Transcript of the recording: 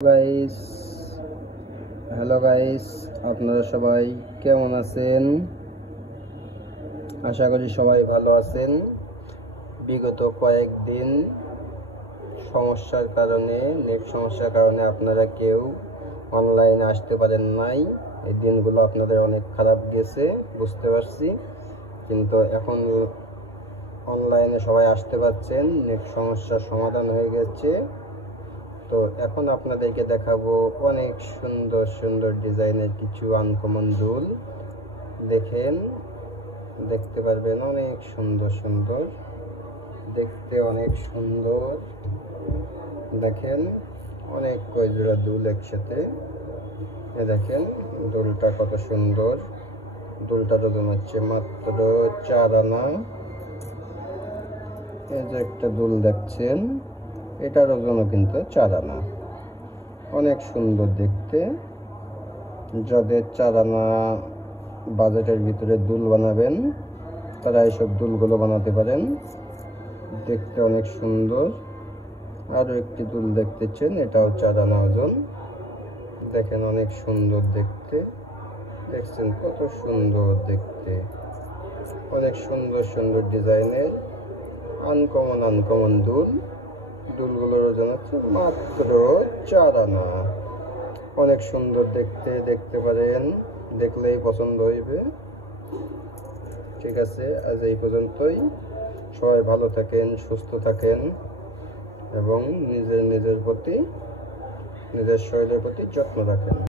Guys hello guys, আপনারা সবাই কেমন আছেন? আশা করি সবাই ভালো আছেন। বিগত কয়েকদিন নেট সমস্যার কারণে আপনারা কেউ অনলাইনে আসতে পারেন নাই। এই দিনগুলো আপনাদের অনেক খারাপ গেছে, বুঝতে পারছি, কিন্তু এখন অনলাইনে সবাই আসতে পারছেন, নেট সমস্যার সমাধান হয়ে গেছে। তো এখন আপনাদেরকে দেখাবো অনেক সুন্দর সুন্দর ডিজাইনের কিছু আনকমন দুল। দেখতে পারবেন, অনেক সুন্দর সুন্দর, দেখতে অনেক সুন্দর। দেখেন অনেক কয়জোড়া দুল একসাথে। দেখেন দুলটা কত সুন্দর। দুলটার ওজন হচ্ছে মাত্র 4 আনা। এই যে একটা দুল দেখছেন, এটার ওজনও কিন্তু 4 আনা। অনেক সুন্দর দেখতে। যাদের 4 আনা বাজেটের ভিতরে দুল বানাবেন, তারা এইসব দুলগুলো বানাতে পারেন। দেখতে অনেক সুন্দর। আরও একটি দুল দেখতেছেন, এটাও 4 আনা ওজন। দেখেন অনেক সুন্দর দেখতে। দেখছেন কত সুন্দর দেখতে। অনেক সুন্দর সুন্দর ডিজাইনের আনকমন দুল। দুলগুলোর ওজন হচ্ছে মাত্র 4 আনা। অনেক সুন্দর দেখতে পারেন, দেখলেই পছন্দ হইবে। ঠিক আছে, আজ এই পর্যন্তই। সবাই ভালো থাকেন, সুস্থ থাকেন এবং নিজের শরীরের প্রতি যত্ন রাখেন।